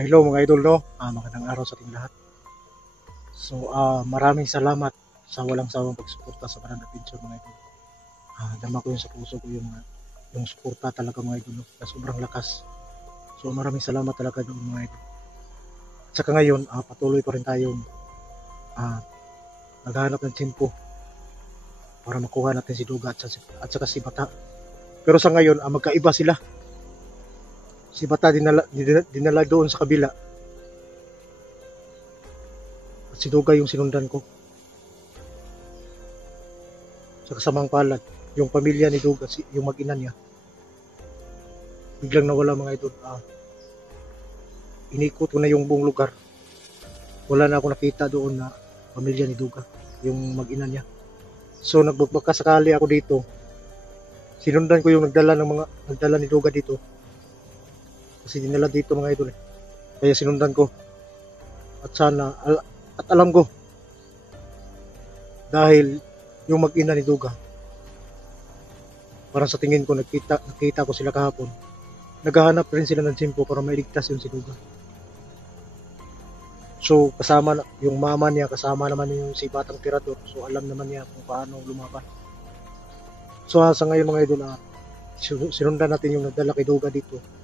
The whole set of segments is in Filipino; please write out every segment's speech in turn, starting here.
Hello mga idol, no? Magandang araw sa ating lahat. So, maraming salamat sa walang sawang pagsuporta sa Banana Adventure mga idol. Dama ko yun sa puso ko yung suporta talaga mga idol, no? Na sobrang lakas. So, maraming salamat talaga doon mga idol. At saka ngayon, patuloy pa rin tayong naghahanap ng tempo para makuha natin si Duga at saka si Bata. Pero sa ngayon, magkaiba sila. Si Bata dinala doon sa kabila. At si Duga yung sinundan ko. Sa kasamang palad, yung pamilya ni Duga, yung mag-ina niya, biglang nawala mga idol. Inikot ko na yung buong lugar. Wala na ako nakita doon na pamilya ni Duga, yung mag-ina niya. So nagbaka sakali ako dito. Sinundan ko yung nagdala ni Duga dito. Kasi dinala dito mga idol. Kaya sinundan ko. At sana, at alam ko, dahil yung mag-ina ni Duga, parang sa tingin ko, nakita ko sila kahapon. Naghahanap rin sila ng tempo para mailigtas yung si Duga. So, kasama yung mama niya, kasama naman yung si Batang Tirador. So, alam naman niya kung paano lumaban. So, sa ngayon mga idol, sinundan natin yung nagdala kay Duga dito.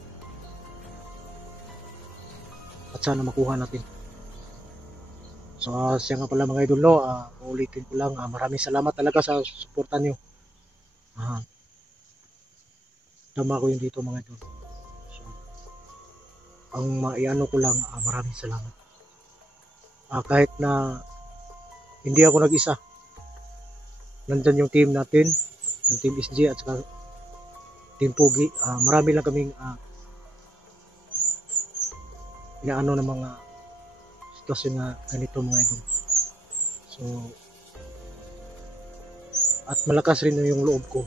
At sana makuha natin. So, siya nga pala mga idol, no? Ulitin ko lang, maraming salamat talaga sa suporta nyo. Tama ko yun dito mga idol. So, ang maiano ko lang, maraming salamat. Kahit na hindi ako nag-isa, nandyan yung team natin, yung team SG at saka team Pogi. Marami lang kaming inaano ng mga sitwasyon na ganito mga idol. So, at malakas rin yung loob ko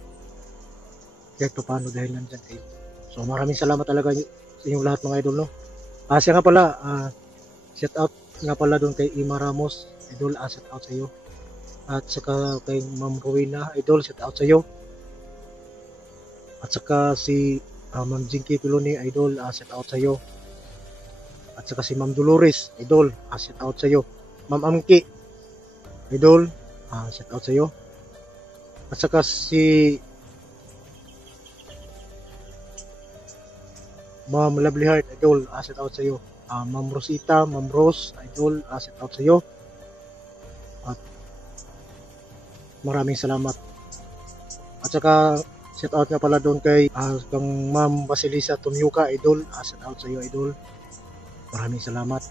kahit pa paano dahil nandyan kayo. So, maraming salamat talaga sa inyong lahat mga idol, no? Siya nga pala, shout out nga pala doon kay Ima Ramos, idol, shout out sa iyo. At saka kay Ma'am Rowena, idol, shout out sa iyo. At saka si Ma'am Jinky Piloni, idol, shout out sa iyo. At saka si Ma'am Dolores, idol, shout out sa iyo. Ma'am Amki, idol, shout out sa iyo. At saka si Ma'am Lovely Heart, idol, shout out sa iyo. Ma'am Rosita, Ma'am Rose, idol, shout out sa iyo. At maraming salamat. At saka shout out nga pala doon kay Ma'am Basilisa Tumyuka, idol, shout out sa iyo, idol. Maraming salamat.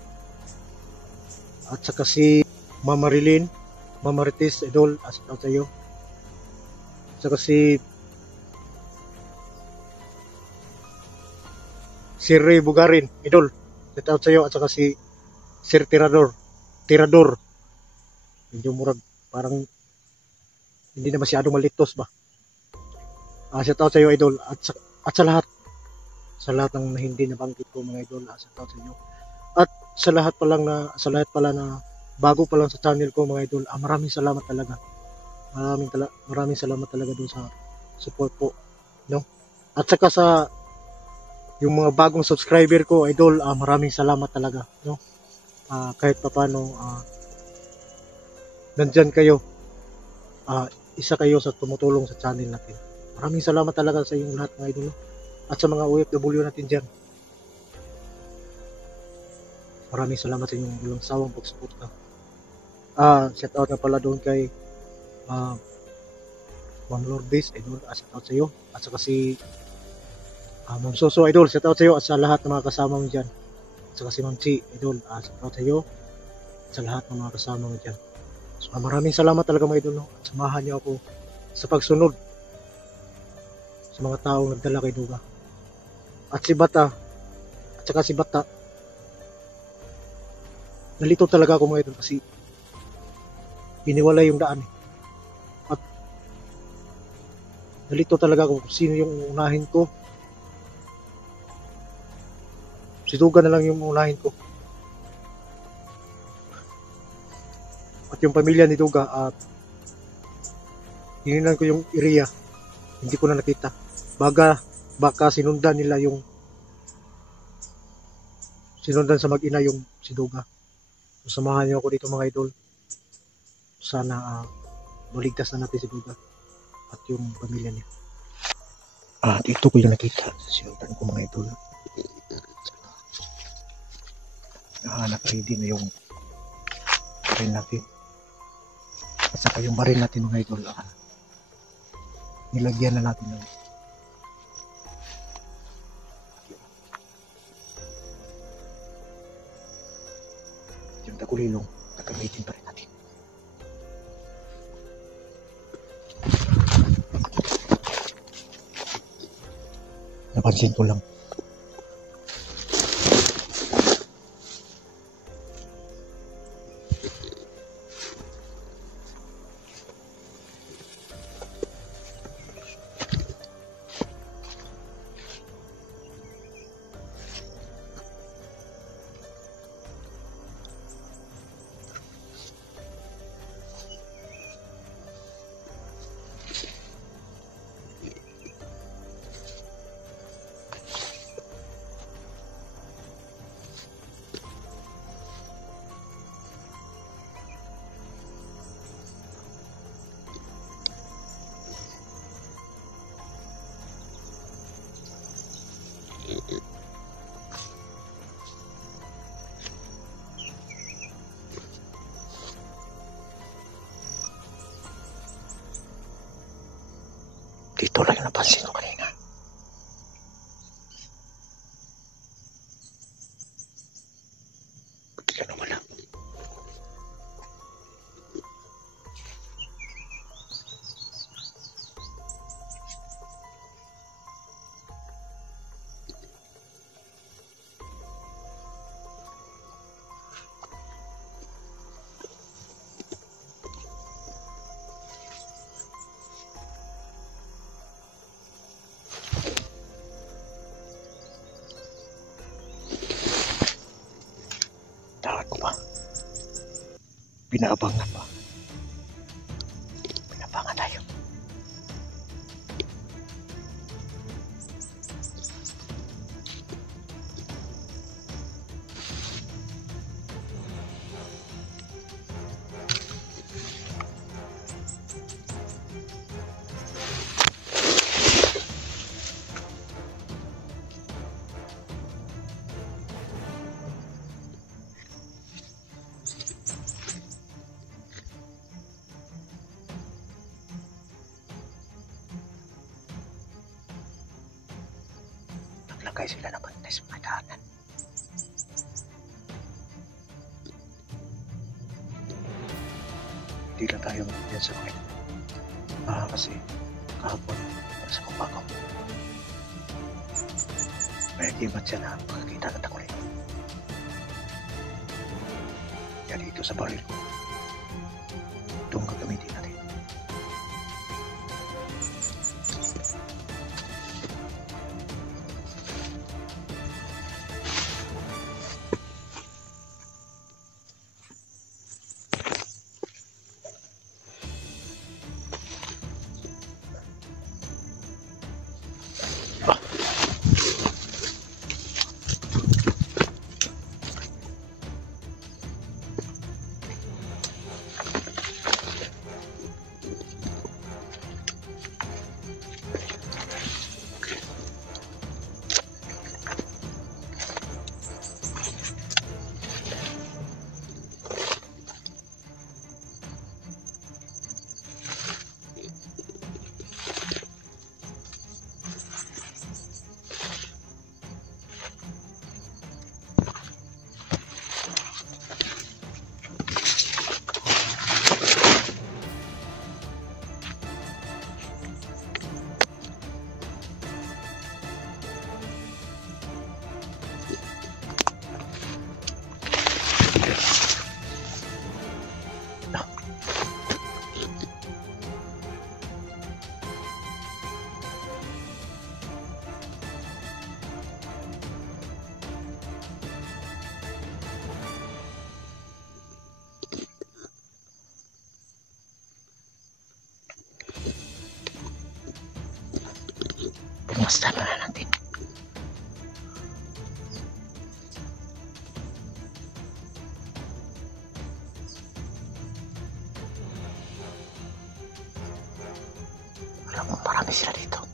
At saka si Ma'am Marilyn, Ma'am Marites, idol, shout out sa iyo. At saka si Ray Bugarin, idol, shout out sa iyo. At saka si Sir Tirador, medyo murag, parang hindi na masyado malitos ba. Shout out sa iyo, idol. At sa lahat ng hindi nabanggit ko mga idol, shout out sa inyo. At sa lahat pala na bago pa lang sa channel ko mga idol, maraming salamat talaga. Maraming salamat talaga dun sa support po, no? At saka sa yung mga bagong subscriber ko, idol, maraming salamat talaga, no? Kahit papaano nandyan kayo, isa kayo sa tumutulong sa channel natin. Maraming salamat talaga sa inyong lahat mga idol, no? At sa mga OFW natin dyan, maraming salamat sa inyong walang sawang pagsuporta. Shout out nga pala doon kay Ma'am Lourdes, idol, shout out sa iyo. At saka si Ma'am Soso, idol, shout out sa iyo. At sa lahat ng mga kasama mo dyan. At saka si Ma'am Chi, idol, shout out sa iyo. At sa lahat ng mga kasama mo dyan. So, maraming salamat talaga mga idol, no? At samahan niyo ako sa pagsunod sa mga taong nagdala kay Duga. At saka si Bata, nalito talaga ako mga idol kasi iniwala yung daan. At nalito talaga ako kung sino yung unahin ko. Si Duga na lang yung unahin ko. At yung pamilya ni Duga, at hininan ko yung area, hindi ko na nakita. Baka sinundan nila yung sinundan sa mag-ina yung si Duga. So, samahan niyo ako dito mga idol. Sana maligtas na natin si Duga at yung pamilya niya. Dito ko yung nakita sa siyutan ko mga idol. Ready na yung baril natin. At saka yung baril natin mga idol, nilagyan na natin ng yung tagulilong, gagamitin pa rin natin. Napansin ko lang, dito lang yung napansin ko kanina. Bigla na wala. Pinaabangan pa. Pinabangan tayo. Naglagay sila ng bantay sa mga daanan. Hindi lang tayo yan sa mga kasi kahapon para sa kumpagaw may kimat siya na makakita ng takulit. Kaya dito sa baril ko itong gagamitin natin. Basta na natin. Marami sila dito.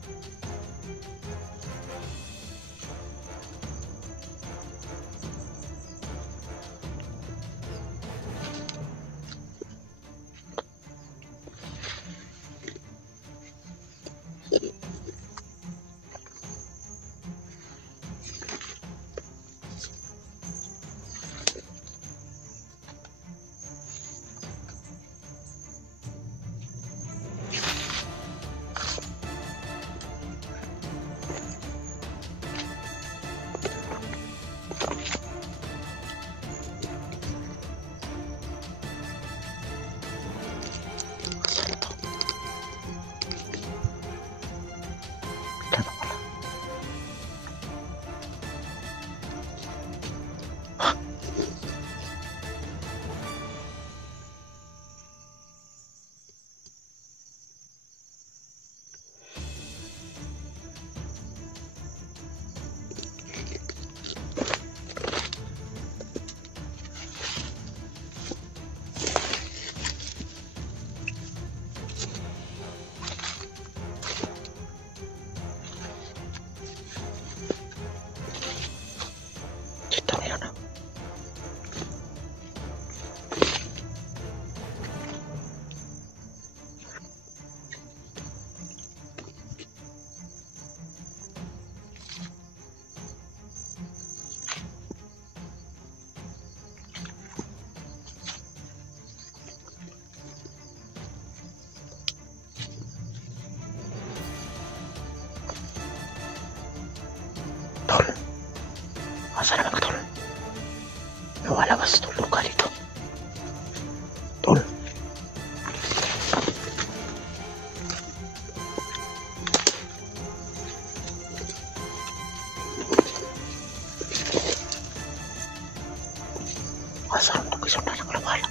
Tol, asa naman ka, Tol? Nawalabas itong luka dito. Tol. Asa ang itong isundan ng lumala?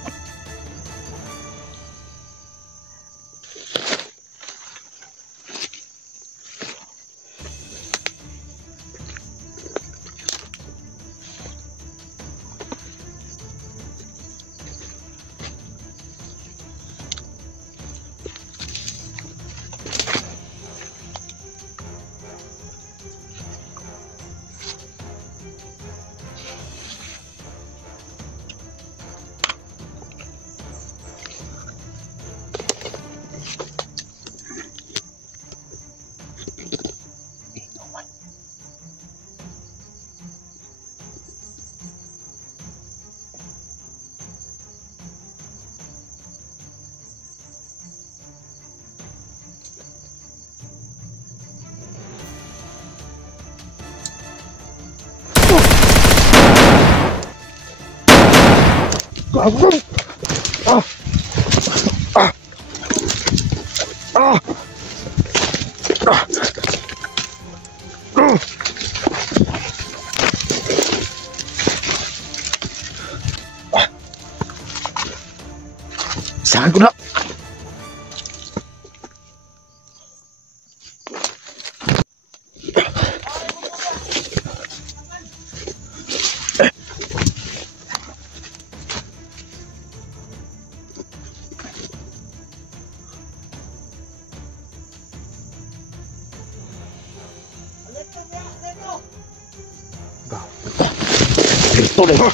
Ampun! Ah! Ah! Ah! Ah! Saan ko na? Ito na.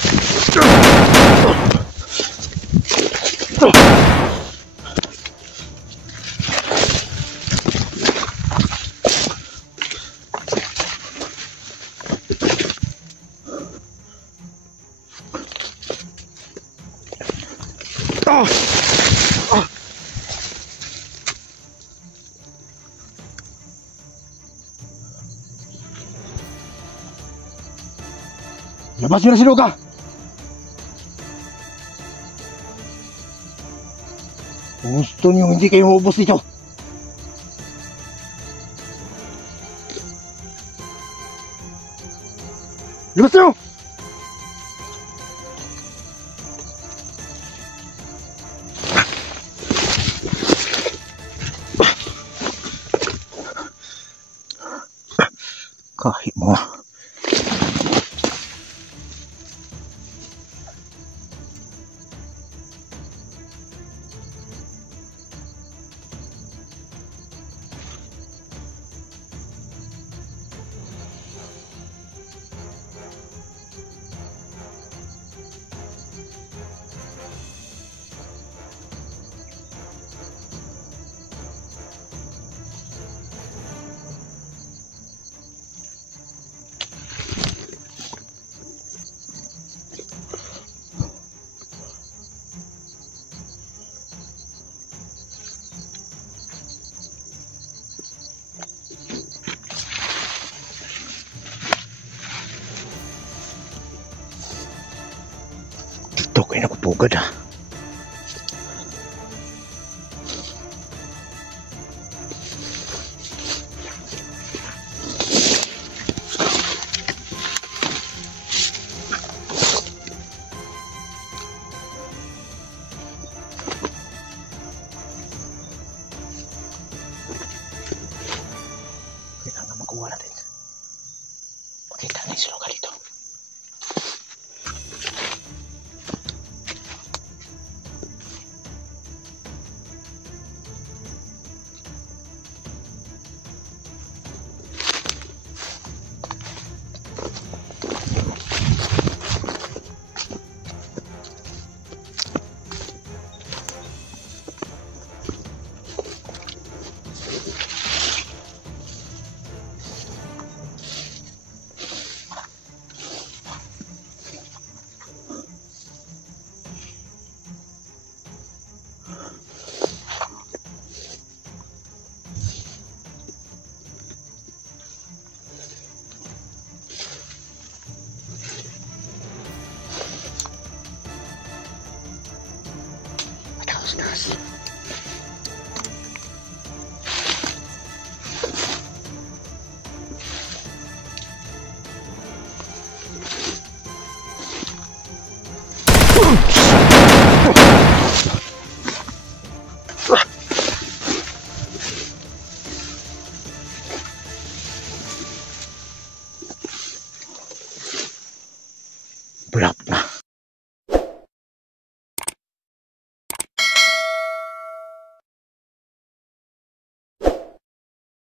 Labas nyo na si Luka! Gusto nyo hindi kayo maubos dito. Labas nyo! Kahit mo. Ito kay nakupugad ha. Kailangan makuha natin. Makita na yung lugar ito. Gas. Bulak na.